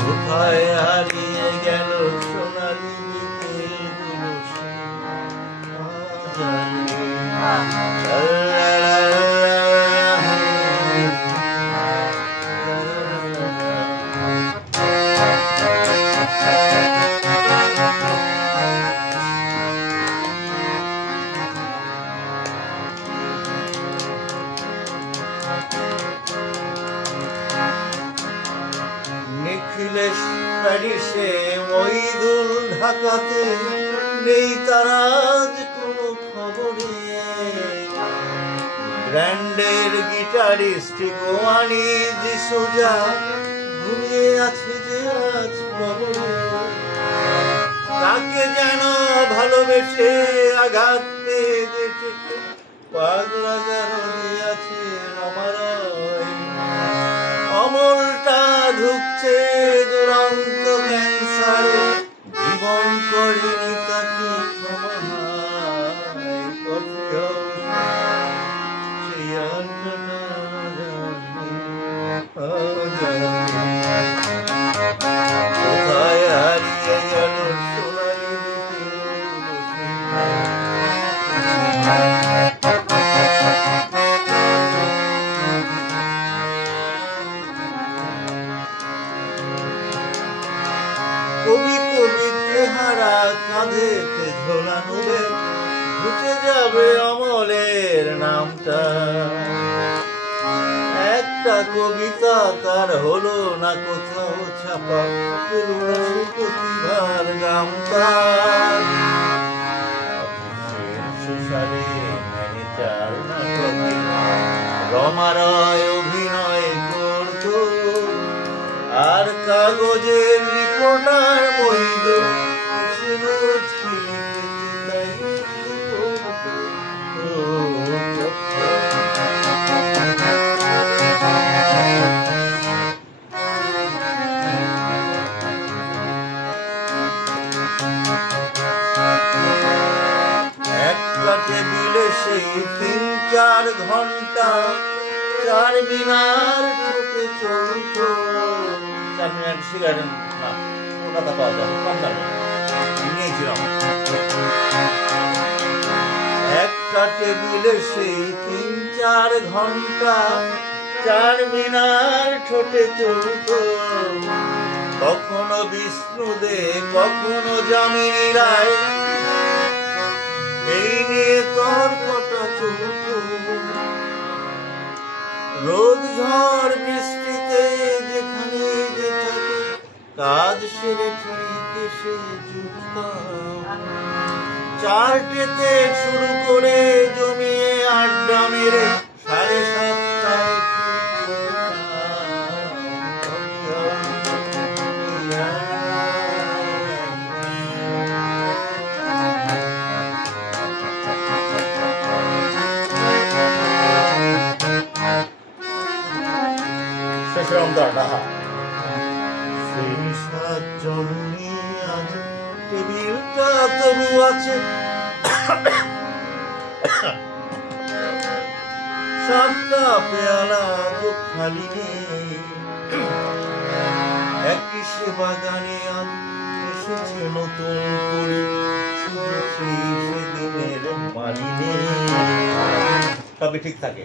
কোথায় হারিয়ে গেল সোনালি বিকেলগুলো নিখিলেশ প্যারিসে মইদুল ঢাকাতে নেই তার আজ কোনো খবরে ব্র্যান্ডের গিটারিস্ট গোয়ানি যিশুজা ঘুমিয়ে আছে যে আজ খবরে তাকে যেন ভালোবেসে আঘাত পেয়ে যেতে পাগলা গারো দিয়াছে রমারয় অমলটা ঢুকছে দুরন্ত ক্যান্সারে জীবন করেনি তাকে কোথায় হারিয়ে গেল সোনালি কবি কবি চেহারা কাঁধেতে ঝোলানো ব্যাগ ঘুচে যাবে অমলের নামটা একটা কবিতা তার হলো না কোথাও ছাপা প্রতিভার গামটা ম্যানেজার নাটকে রমারয় অভিনয় করত আর কাগজের রিপোর্টার বইদ একটা টেবিলে সেই ৩-৪ ঘন্টা চার মিনার ঠোঁটে চলত চারমিনার সিগারেট না কলকাতা পাওয়া যাবে কম দামে নিয়েছিলাম একটা টেবিলে সেই ৩-৪ ঘন্টা চার মিনার ঠোঁটে চলত কখনো বিষ্ণু দে কখনো যামিনী রায় এই নিয়ে তর্কটা চলত রোদ ঝড় বৃষ্টিতে যেখানে কাজ সেরে ঠিক এসে জুটতাম চারটেতে শুরু করে জমিয়ে আড্ডা মেরে ৭:৩০টায় সেই ৭ জন আজ টেবিলটা তবু আছে ৭টা পেয়ালা তো খালি নেই একই সে বাগানে এসেছে নতুন করে শুধু সেই সেদিনের মালিনী সবই ঠিক থাকে।